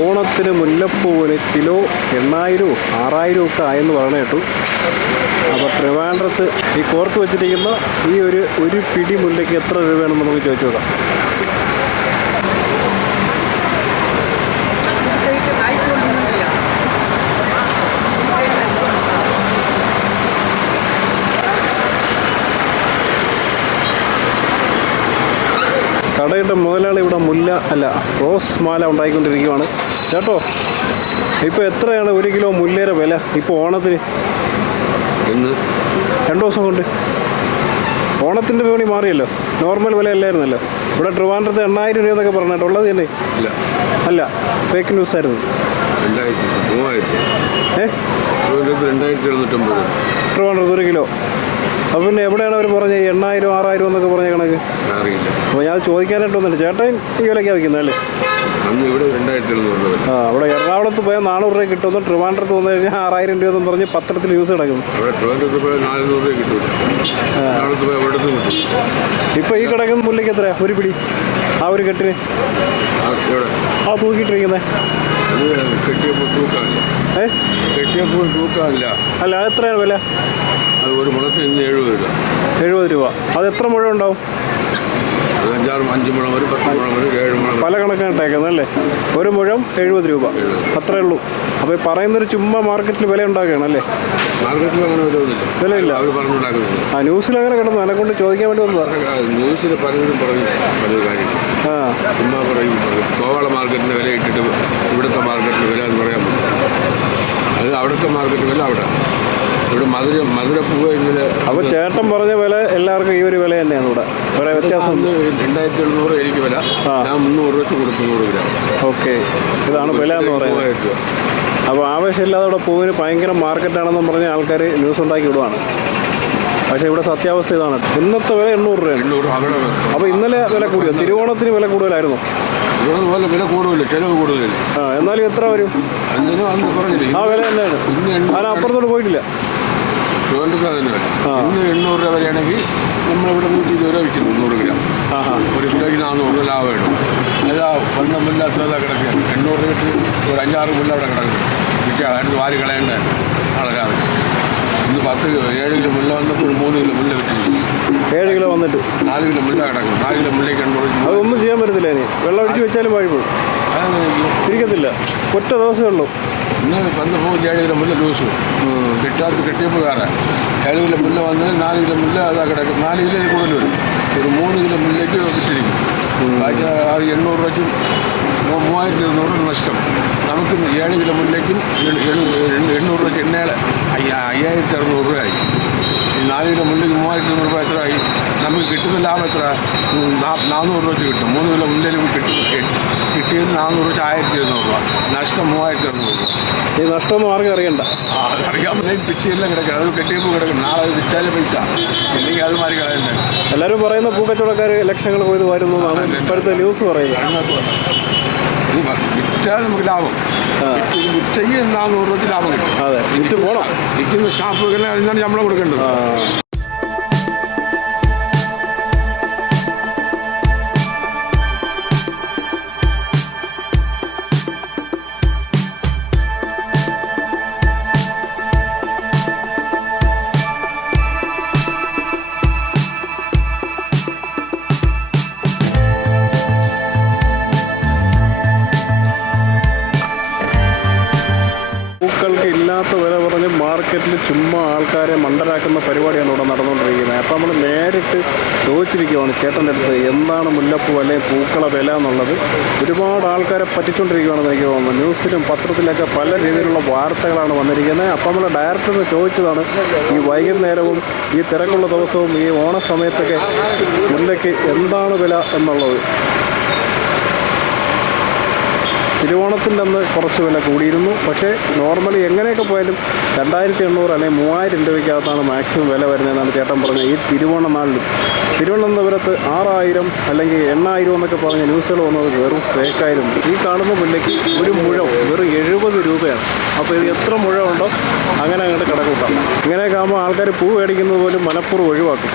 ഓണത്തിന് മുല്ലപ്പൂവിന് കിലോ എണ്ണായിരവും ആറായിരവും ഒക്കെ ആയെന്ന് പറഞ്ഞു കേട്ടു. അപ്പോൾ ട്രിവാൻഡ്രത്ത് ഈ കോർത്ത് വെച്ചിരിക്കുന്ന ഈ ഒരു ഒരു പിടി മുല്ലയ്ക്ക് എത്ര രൂപയാണെന്ന് നമുക്ക് ചോദിച്ചു നോക്കാം. കടയുടെ മുതലാളി ഇവിടെ മുല്ല അല്ല റോസ് മാല ഉണ്ടായിക്കൊണ്ടിരിക്കുകയാണ് കേട്ടോ ഇപ്പോൾ എത്രയാണ് ഒരു കിലോ മുല്ലയുടെ വില ഇപ്പോൾ ഓണത്തിന്? രണ്ടു ദിവസം കൊണ്ട്. ഓണത്തിന്റെ വിപണി മാറിയല്ലോ. നോർമൽ വില അല്ലായിരുന്നല്ലോ ഇവിടെ ട്രിവാൻഡ്രത്ത് എണ്ണായിരം രൂപ എന്നൊക്കെ പറഞ്ഞിട്ട് ഉള്ളത് തന്നെ? അല്ല ഫേക്ക് ന്യൂസ് ആയിരുന്നു. ഏഹ് ഏ? ട്രിവാൻഡ്രത്ത് ഒരു കിലോ. അപ്പോൾ പിന്നെ എവിടെയാണ് അവർ പറഞ്ഞത്? എണ്ണായിരം ആറായിരം എന്നൊക്കെ പറഞ്ഞ കണക്ക്? അറിയില്ല. അപ്പോൾ ഞാൻ ചോദിക്കാനായിട്ട് വന്നില്ല. ചേട്ടൻ ഈ വിലയ്ക്കാണ് വയ്ക്കുന്നത് അല്ലേ? ആ അവിടെ എറണാകുളത്ത് പോയാൽ നാനൂറ് രൂപ കിട്ടുന്നു ട്രിവാൻഡ്രത്ത് വന്നു കഴിഞ്ഞാൽ ആറായിരം രൂപ എന്ന് പറഞ്ഞ് പത്രത്തിൽ യൂസ് കിടക്കുന്നു ഇപ്പൊ ഈ കിടക്കുന്ന മുല്ലയ്ക്ക് എത്രയാ? ഒരു പിടി. ആ ഒരു കെട്ടിന്? ആ, തൂക്കിയിട്ടിരിക്കുന്നത് ഏ? കെട്ടിയപ്പോൾ തൂക്കാനില്ല. അല്ല എത്രയാണ് വില? അത് ഒരു മുളത്തിന് ഇന്ന് എഴുപത് രൂപ. എഴുപത് രൂപ. അത് എത്ര മുഴ ഉണ്ടാവും? അഞ്ചാറ് അഞ്ച് മുളം വരും പത്ത് മുളം വരും ഏഴ് മുളം പല കണക്കാണ് ഇട്ടേക്കുന്നത് അല്ലേ? ഒരു മുഴം എഴുപത് രൂപ. അത്രേ ഉള്ളൂ. അപ്പോൾ ഈ പറയുന്നൊരു ചുമ്മാ മാർക്കറ്റിൽ വില ഉണ്ടാക്കുകയാണ് അല്ലേ? മാർക്കറ്റിൽ അങ്ങനെ വരുമൊന്നുമില്ല വിലയില്ല. അവർ പറഞ്ഞുണ്ടാക്കുന്നില്ല. ആ ന്യൂസിൽ അങ്ങനെ കിടന്നു. എന്നെ കൊണ്ട് ചോദിക്കാൻ വേണ്ടി വന്നതാണ് ന്യൂസിൽ പലരും പറഞ്ഞു പലൊരു കാര്യം ആ. ചുമ്മാ പറയും. കോവാള മാർക്കറ്റിന്റെ വില ഇട്ടിട്ട് ഇവിടുത്തെ മാർക്കറ്റിന്റെ വില എന്ന് പറയാൻ പറ്റില്ല. അത് അവിടുത്തെ മാർക്കറ്റ് വില അവിടെ. ഇവിടെ മധുര മധുരപ്പൂവ് ഇന്നലെ അപ്പോൾ ചേട്ടൻ പറഞ്ഞ വില എല്ലാവർക്കും ഈ ഒരു വില തന്നെയാണ് ഇവിടെ. വേറെ വ്യത്യാസം രണ്ടായിരത്തി എഴുന്നൂറ് എനിക്ക് വില. ഞാൻ മുന്നൂറ് രൂപയ്ക്ക് കൊടുത്തു നൂറ് ഗ്രാം. ഓക്കെ. ഇതാണ് വില എന്ന് പറയുന്നത്. അപ്പോൾ ആവശ്യമില്ലാതെ ഇവിടെ പൂവിന് ഭയങ്കര മാർക്കറ്റാണെന്നും പറഞ്ഞ് ആൾക്കാർ ന്യൂസ് ഉണ്ടാക്കി വിടുവാണ്. പക്ഷേ ഇവിടെ സത്യാവസ്ഥ ഇതാണ്. ഇന്നത്തെ വില എണ്ണൂറ് രൂപ എണ്ണൂറ് അപ്പോൾ ഇന്നലെ വില കൂടിയോ? തിരുവോണത്തിന് വില കൂടുതലായിരുന്നു. വില കൂടുതലില്ല. ചെലവ് കൂടുതലില്ല. എന്നാലും എത്ര വരും? ആ വില തന്നെയാണ്. അപ്പുറത്തോട്ട് പോയിട്ടില്ല. തന്നെ വില ഇന്ന് എണ്ണൂറ് രൂപ വരെയാണെങ്കിൽ നമ്മളിവിടെ നൂറ്റി ഇരുപത് രൂപ വിൽക്കുന്നു നൂറ് ഗ്രാം. ഒരു കിലോയ്ക്ക് നാനൂറ് ലാഭം ഇടും. അതാ വന്ന മുല്ല അത്ര കിടക്കുകയാണ്. എണ്ണൂറ് രൂപ ഒരു അഞ്ചാറ് മുല്ല അവിടെ കിടക്കും അടുത്ത് വാരി കളയേണ്ട ആളരാതെ ഇന്ന് പത്ത് കിലോ ഏഴ് കിലോ മുല്ല വന്നപ്പോൾ ഒരു മൂന്ന് കിലോ മുല്ല വിറ്റു ഏഴ് കിലോ വന്നിട്ട്? നാല് കിലോ മുല്ല കിടക്കും നാല് കിലോ മുല്ലയ്ക്ക് എണ്ണൂറ്. അതൊന്നും ചെയ്യാൻ പറ്റത്തില്ല ഇനി. വെള്ളം ഒഴിച്ച് വെച്ചാലും ഇരിക്കും? ഇരിക്കത്തില്ല. ഒറ്റ ദിവസമേ ഉള്ളൂ. ഇന്ന് വന്ന് പോകും ഏഴ് കിലോ മുല്ല ദിവസവും കിട്ടാത്ത കിട്ടിയപ്പോൾ വേറെ ഏഴ് കിലോ മുല്ല വന്ന് നാല് കിലോ മുല്ല അതാ കിടക്കും നാല് കിലോ കൂടുതൽ വരും ഒരു മൂന്ന് കിലോ മുല്ലയ്ക്ക് വിറ്റിരിക്കും ബാക്കി ആ എണ്ണൂറ് രൂപയ്ക്കും മൂ- മൂവായിരത്തി ഇരുന്നൂറ് രൂപ നഷ്ടം നമുക്ക് ഏഴ് കിലോ മുല്ലയ്ക്കും എഴു- എഴു- എണ്ണ- എണ്ണൂറ് രൂപയ്ക്ക് എണ്ണയുടെ അയ്യ അയ്യായിരത്തി അറുന്നൂറ് രൂപയായി ഈ നാല് കിലോ മുല്ലയ്ക്ക് മൂവായിരത്തി ഇരുന്നൂറ് രൂപ എത്രയായി നമുക്ക് കിട്ടുന്ന ലാഭം എത്ര ഉം, നാ- നാനൂറ് രൂപ വെച്ച് കിട്ടും മൂന്ന് കിലോ മുല്ലയിൽ കിട്ടും കിട്ടിയത് നാനൂറ് വെച്ച് ആയിരത്തി ഇരുന്നൂറ് രൂപ നഷ്ടം മൂവായിരത്തി അറുന്നൂറ് രൂപ ഈ നഷ്ടമൊന്നും ആർക്കും അറിയണ്ട ആ, അതറിയാൻ പിച്ചിയെല്ലാം കിടക്കണം അത് കെട്ടിയപ്പോൾ കിടക്കും നാളെ അത് വിറ്റാലും പൈസ ഇല്ലെങ്കിൽ അത് മാറി കളയണ്ടേ എല്ലാവരും പറയുന്ന പൂക്കച്ചവടക്കാർ ലക്ഷങ്ങൾ കൊയ്ത് വരുന്നു എന്നാണ് ഇപ്പോഴത്തെ ന്യൂസ് പറയുന്നത് അതിനകത്ത്. ഇത് വ- വിറ്റാൽ നമുക്ക് ലാഭം വിറ്റ് വിറ്റെങ്കിൽ നാനൂറ് രൂപ വെച്ച് ലാഭം കിട്ടും അതെ വിറ്റ് പോണം വിൽക്കുന്ന സ്റ്റാഫുകളെ അതിനാണ് ശമ്പളം കൊടുക്കേണ്ടത് ആ പൂക്കൾക്ക് ഇല്ലാത്ത വില പറഞ്ഞ് മാർക്കറ്റിൽ ചുമ്മാ ആൾക്കാരെ മണ്ടരാക്കുന്ന പരിപാടിയാണ് ഇവിടെ നടന്നുകൊണ്ടിരിക്കുന്നത്. അപ്പോൾ നമ്മൾ നേരിട്ട് ചോദിച്ചിരിക്കുകയാണ് ചേട്ടന്റെ അടുത്ത് എന്താണ് മുല്ലപ്പൂ അല്ലെങ്കിൽ പൂക്കള വില എന്നുള്ളത്. ഒരുപാട് ആൾക്കാരെ പറ്റിച്ചുകൊണ്ടിരിക്കുകയാണെന്ന് എനിക്ക് തോന്നുന്നു. ന്യൂസിലും പത്രത്തിലൊക്കെ പല രീതിയിലുള്ള വാർത്തകളാണ് വന്നിരിക്കുന്നത്. അപ്പോൾ നമ്മൾ ഡയറക്ടറിന് ചോദിച്ചതാണ് ഈ വൈകുന്നേരവും ഈ തിരക്കുള്ള ദിവസവും ഈ ഓണ സമയത്തൊക്കെ മുല്ലയ്ക്ക് എന്താണ് വില എന്നുള്ളത്. തിരുവോണത്തിന്റെ അന്ന് കുറച്ച് വില കൂടിയിരുന്നു. പക്ഷേ നോർമലി എങ്ങനെയൊക്കെ പോയാലും രണ്ടായിരത്തി എണ്ണൂറ് അല്ലെങ്കിൽ മൂവായിരം രൂപയ്ക്കകത്താണ് മാക്സിമം വില വരുന്നതെന്നാണ് ചേട്ടൻ പറഞ്ഞത് ഈ തിരുവോണ നാളിലും. തിരുവനന്തപുരത്ത് ആറായിരം അല്ലെങ്കിൽ എണ്ണായിരം എന്നൊക്കെ പറഞ്ഞ ന്യൂസുകൾ വന്നത് വെറും ഫേക്കായിരുന്നു ഈ കാണുന്ന മുല്ലയ്ക്ക് ഒരു മുഴം വെറും എഴുപത് രൂപയാണ്. അപ്പോൾ ഇത് എത്ര മുഴമുണ്ടോ അങ്ങനെ അങ്ങോട്ട് കിടക്കൂട്ടാം. ഇങ്ങനെയൊക്കെ ആകുമ്പോൾ ആൾക്കാർ പൂ മേടിക്കുന്നത് പോലും മനപ്പൂർവം ഒഴിവാക്കും.